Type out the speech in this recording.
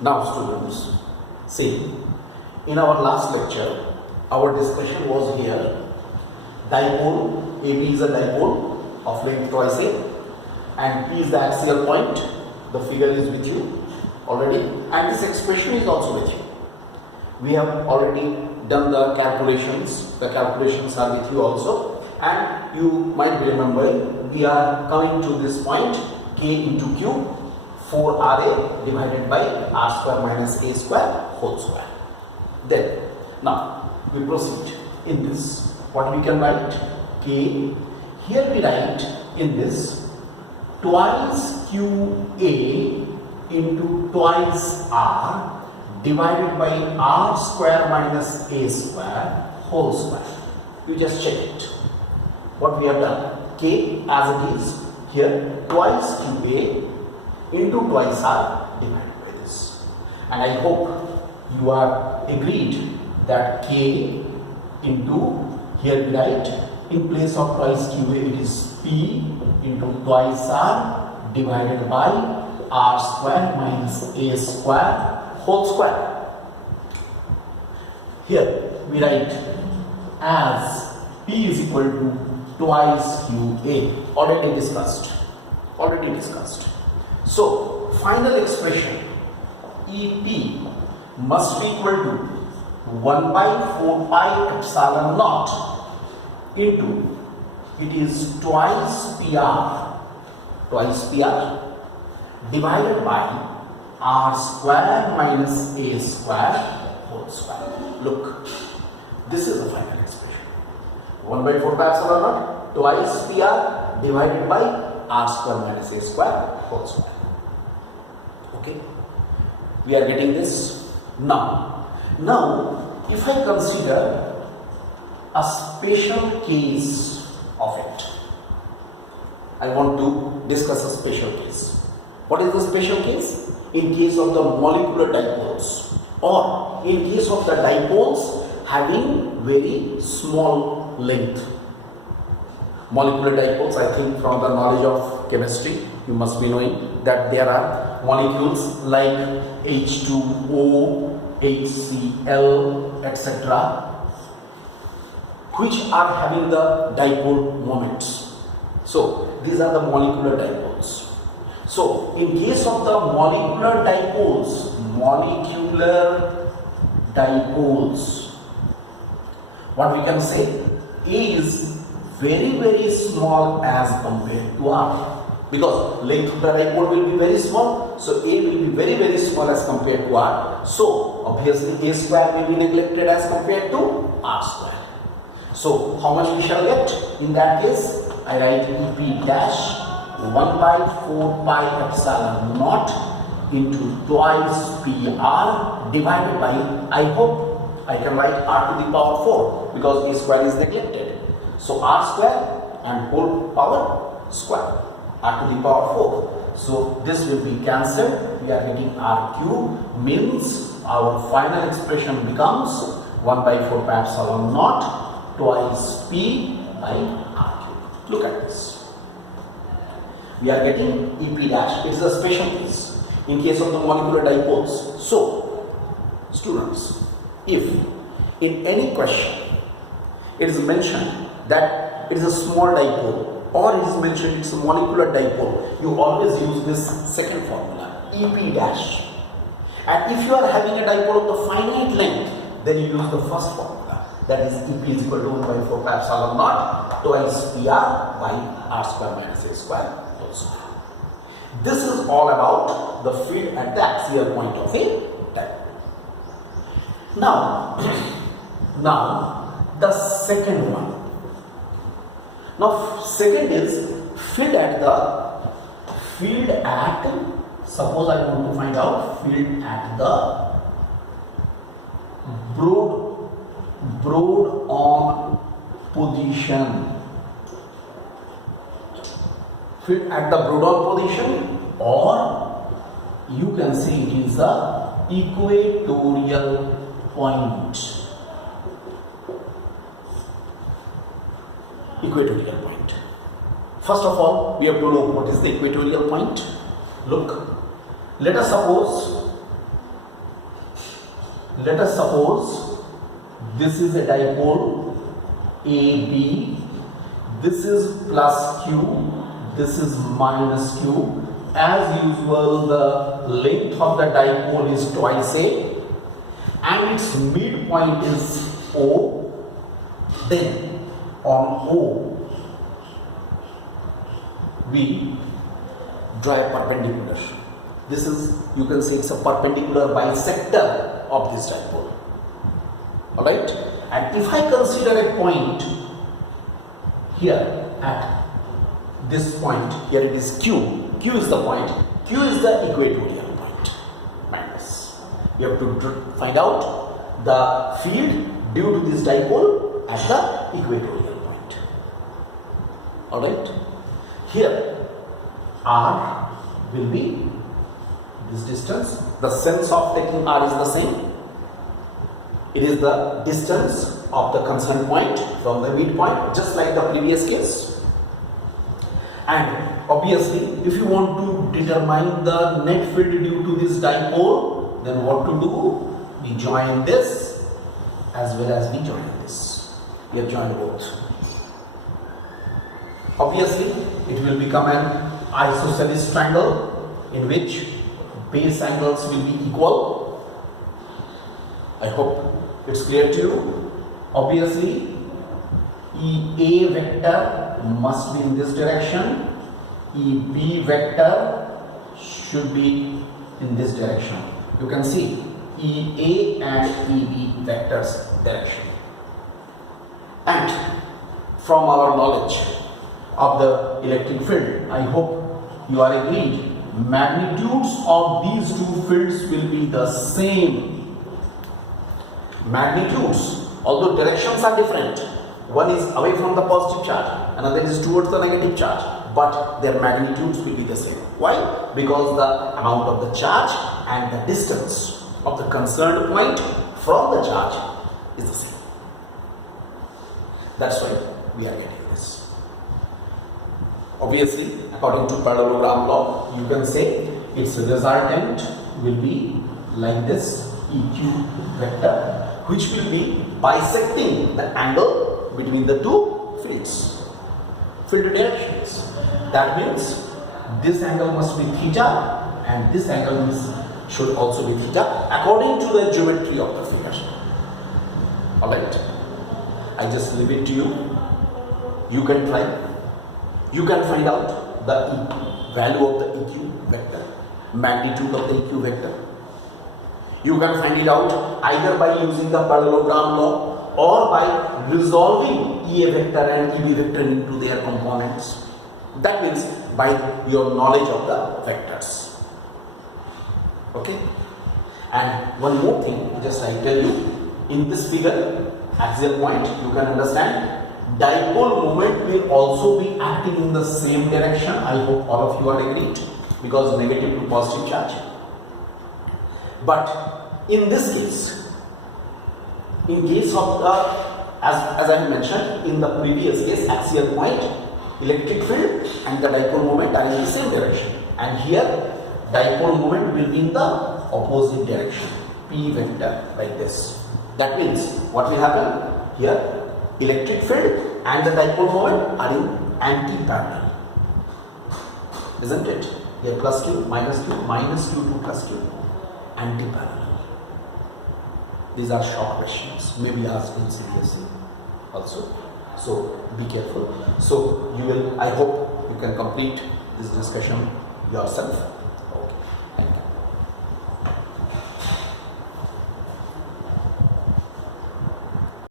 Now students, see, in our last lecture, our discussion was here, dipole, AB is a dipole of length twice A and P is the axial point. The figure is with you already and this expression is also with you. We have already done the calculations are with you also, and you might be remembering we are coming to this point K into Q 4RA divided by R square minus A square whole square. Then, now we proceed in this. What we can write? K, here we write in this twice QA into twice R divided by R square minus A square whole square. You just check it. What we have done? K as it is here twice QA into twice R divided by this. And I hope you are agreed that K into here we write in place of twice QA it is P into twice R divided by R square minus A square whole square. Here we write as P is equal to twice QA, already discussed. So final expression EP must be equal to 1 by 4 pi epsilon naught into it is twice PR divided by R square minus A square whole square. Look, this is the final expression. 1 by 4 pi epsilon naught twice PR divided by R square minus A square whole square. Okay, we are getting this now. If I consider a special case of it, I want to discuss a special case. What is the special case? In case of the molecular dipoles, or in case of the dipoles having very small length. Molecular dipoles, I think from the knowledge of chemistry, you must be knowing that there are molecules like H2O, HCl, etc., which are having the dipole moments. So these are the molecular dipoles. So in case of the molecular dipoles, what we can say? A is very small as compared to R. Because length of the dipole will be very small, so A will be very small as compared to R. So obviously A square will be neglected as compared to R square. So how much we shall get? In that case, I write EP dash 1 by 4 pi epsilon naught into twice PR divided by, I hope I can write R to the power 4 because A square is neglected. So R square and whole power square, R to the power 4. So this will be cancelled. We are getting R cube, means our final expression becomes 1 by 4 pi epsilon naught twice P by R cube. Look at this. We are getting EP dash. It is a special case in case of the molecular dipoles. So, students, if in any question it is mentioned that it is a small dipole or it is mentioned it's a molecular dipole, you always use this second formula, EP dash. And if you are having a dipole of the finite length, then you use the first formula, that is EP is equal to 1 by 4 pi epsilon naught twice PR by R square minus A square. This is all about the field at the axial point of a dipole. Now the second one. Now second is field at, suppose I want to find out field at the broad on position. Field at the broad position, or you can say it is the equatorial point. Equatorial point. First of all, we have to know what is the equatorial point. Look, Let us suppose this is a dipole AB. This is plus Q, this is minus Q. As usual, the length of the dipole is twice A and its midpoint is O. Then on O, we draw a perpendicular. This is, you can say it's a perpendicular bisector of this dipole. Alright? And if I consider a point here at this point, here it is Q. Q is the point. Q is the equatorial point. Minus. You have to find out the field due to this dipole at the equatorial point. Alright? Here R will be this distance. The sense of taking R is the same. It is the distance of the concerned point from the midpoint, just like the previous case. And obviously, if you want to determine the net field due to this dipole, then what to do? We join this as well as we join this. We have joined both. Obviously, it will become an isosceles triangle in which base angles will be equal. I hope it's clear to you. Obviously, EA vector must be in this direction. EB vector should be in this direction. You can see EA and EB vectors direction. And from our knowledge of the electric field, I hope you are agreed. Magnitudes of these two fields will be the same. Magnitudes, although directions are different. One is away from the positive charge, another is towards the negative charge, but their magnitudes will be the same. Why? Because the amount of the charge and the distance of the concerned point from the charge is the same. That's why we are getting this. Obviously, according to parallelogram law, you can say its resultant will be like this, EQ vector, which will be bisecting the angle between the two fields, field directions. That means this angle must be theta and this angle should also be theta according to the geometry of the figure. Alright, I just leave it to you. You can try. You can find out the value of the EQ vector, magnitude of the EQ vector. You can find it out either by using the parallelogram law or by resolving EA vector and EB vector into their components. That means by your knowledge of the vectors. Okay? And one more thing, just I tell you, in this figure, axial point, you can understand dipole moment will also be acting in the same direction. I hope all of you are agreed, because negative to positive charge. But in this case, in case of the, as I mentioned in the previous case, axial point, electric field and the dipole moment are in the same direction. And here, dipole moment will be in the opposite direction, P vector, like this. That means what will happen here? Electric field and the dipole moment are in anti-parallel, isn't it? Here plus Q, minus Q to plus Q, anti-parallel. These are short questions, maybe asked in CBSE also. So be careful. So you will, I hope you can complete this discussion yourself.